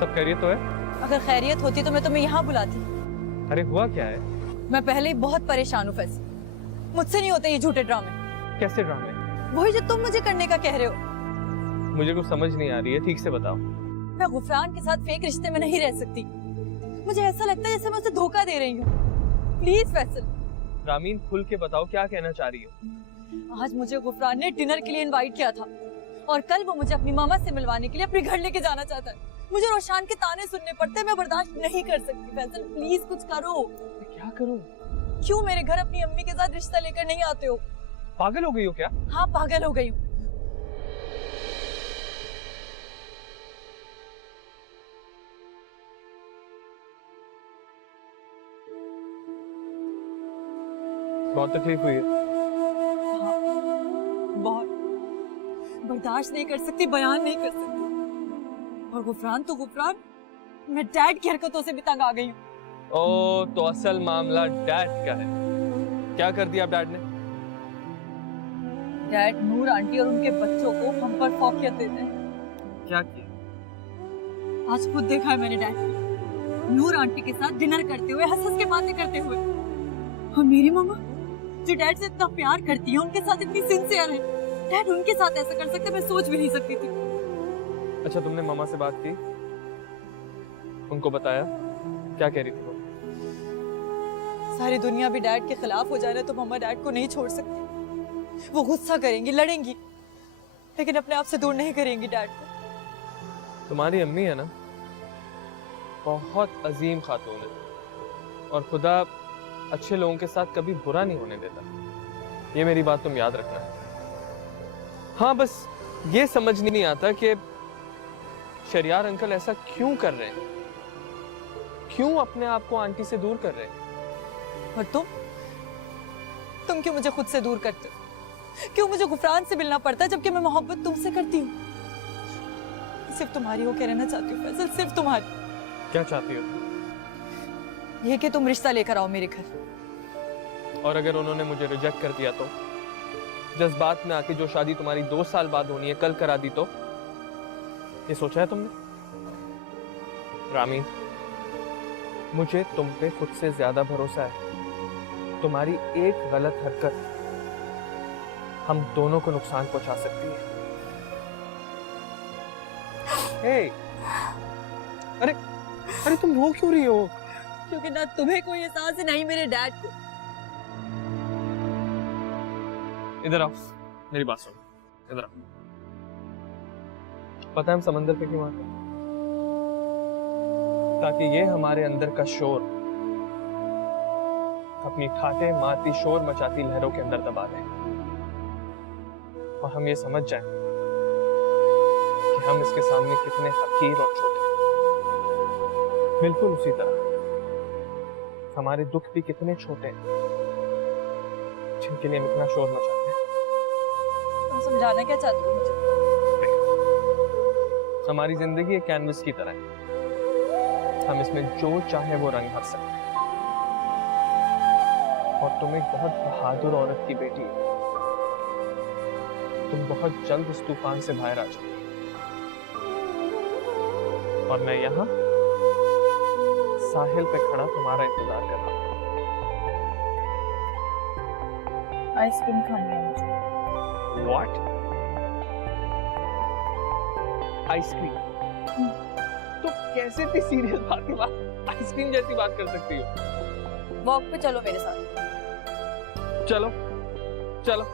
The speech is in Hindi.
सब खैरियत तो है? अगर खैरियत होती तो मैं तुम्हें यहाँ बुलाती। अरे हुआ क्या है? मैं पहले ही बहुत परेशान हूँ फैसल। मुझसे नहीं होते ये झूठे ड्रामे। कैसे ड्रामे? वही जो तुम मुझे करने का कह रहे हो। मुझे कुछ समझ नहीं आ रही है, ठीक से बताओ। मैं गुफरान के साथ फेक रिश्ते में नहीं रह सकती। मुझे ऐसा लगता है जैसे मैं उसे धोखा दे रही हूँ। प्लीज फैसल। रामीन खुल के बताओ क्या कहना चाह रही हो? आज मुझे गुफरान ने डिनर के लिए इनवाइट किया था और कल वो मुझे अपनी मामा से मिलवाने के लिए अपने घर लेके जाना चाहता है। मुझे रोशान के ताने सुनने पड़ते हैं, मैं बर्दाश्त नहीं कर सकती। फैसल प्लीज कुछ करो। मैं क्या करूं? क्यों मेरे घर अपनी अम्मी के साथ रिश्ता लेकर नहीं आते हो? पागल हो गई हो क्या? हाँ पागल हो गई हूँ। बहुत तकलीफ हुई है। हाँ, बहुत बर्दाश्त नहीं कर सकती, बयान नहीं कर सकती। और गुफरान तो गुफरान, मैं डैड की हरकतों से भी तंग आ गई हूँ। ओ, तो असल मामला डैड का है। क्या कर दिया डैड ने? डैड नूर आंटी और उनके बच्चों को हम पर फौकियत देते हैं। क्या किया? आज खुद देखा है मैंने डैड को नूर आंटी के साथ डिनर करते हुए, हंस हंस के बातें करते हुए। और मेरी मामा जो डैड से इतना प्यार करती है, उनके साथ इतनी सिंसियर है, डैड उनके साथ ऐसा कर सकते, मैं सोच भी नहीं सकती थी। अच्छा, तुमने मामा से बात की? उनको बताया? क्या कह रही थी वो? सारी दुनिया भी डैड के खिलाफ हो जा रहा है तो मम्मा डैड को नहीं छोड़ सकती। वो गुस्सा करेंगी, लड़ेंगी, लेकिन अपने आप से दूर नहीं करेंगी डैड को। तुम्हारी अम्मी है ना, बहुत अजीम खातून है और खुदा अच्छे लोगों के साथ कभी बुरा नहीं होने देता। ये मेरी बात तुम याद रखना। हाँ, बस ये समझ नहीं आता कि शरियार अंकल ऐसा क्यों कर रहे हैं, क्यों अपने आप को आंटी से दूर कर रहे हैं। और तुम क्यों मुझे खुद से दूर करते हो? क्यों मुझे गुफरान से मिलना पड़ता है जबकि मैं मोहब्बत तुमसे करती हूँ? सिर्फ तुम्हारी हो के रहना चाहती हूँ फैसल, सिर्फ तुम्हारी। क्या चाहती हो? ये कि तुम रिश्ता लेकर आओ मेरे घर। और अगर उन्होंने मुझे रिजेक्ट कर दिया तो? जज्बात में आके जो शादी तुम्हारी 2 साल बाद होनी है कल करा दी तो? ये सोचा है तुमने? रामीन, मुझे तुम पे खुद से ज्यादा भरोसा है। तुम्हारी एक गलत हरकत हम दोनों को नुकसान पहुंचा सकती है। हे, अरे तुम रो क्यों रही हो? क्योंकि ना तुम्हें कोई एहसास है, नहीं मेरे डैड को। इधर आओ, मेरी बात सुनो, इधर आओ। पता है हम समंदर पे क्यों आते हैं? ताकि ये हमारे अंदर का शोर अपनी ठाटे मारती शोर मचाती लहरों के अंदर दबा दें और हम ये समझ जाएं कि हम इसके सामने कितने हकीर और छोटे हैं। बिल्कुल उसी तरह हमारे दुख भी कितने छोटे हैं जिनके लिए हम इतना शोर मचाते हैं। तुम समझाना क्या चाहती हो मुझे? हमारी जिंदगी एक कैनवस की तरह है, हम इसमें जो चाहे वो रंग भर सकते हैं। और तुम एक बहुत बहादुर औरत की बेटी हो, तुम बहुत जल्द इस तूफान से बाहर आ जाओ। और मैं यहाँ साहिल पे खड़ा तुम्हारा इंतजार कर रहा हूँ। आइसक्रीम खानी है मुझे। What? आइसक्रीम? तो कैसे इतनी सीरियस बात के बाद आइसक्रीम जैसी बात कर सकती हो? वॉक पे चलो मेरे साथ। चलो चलो।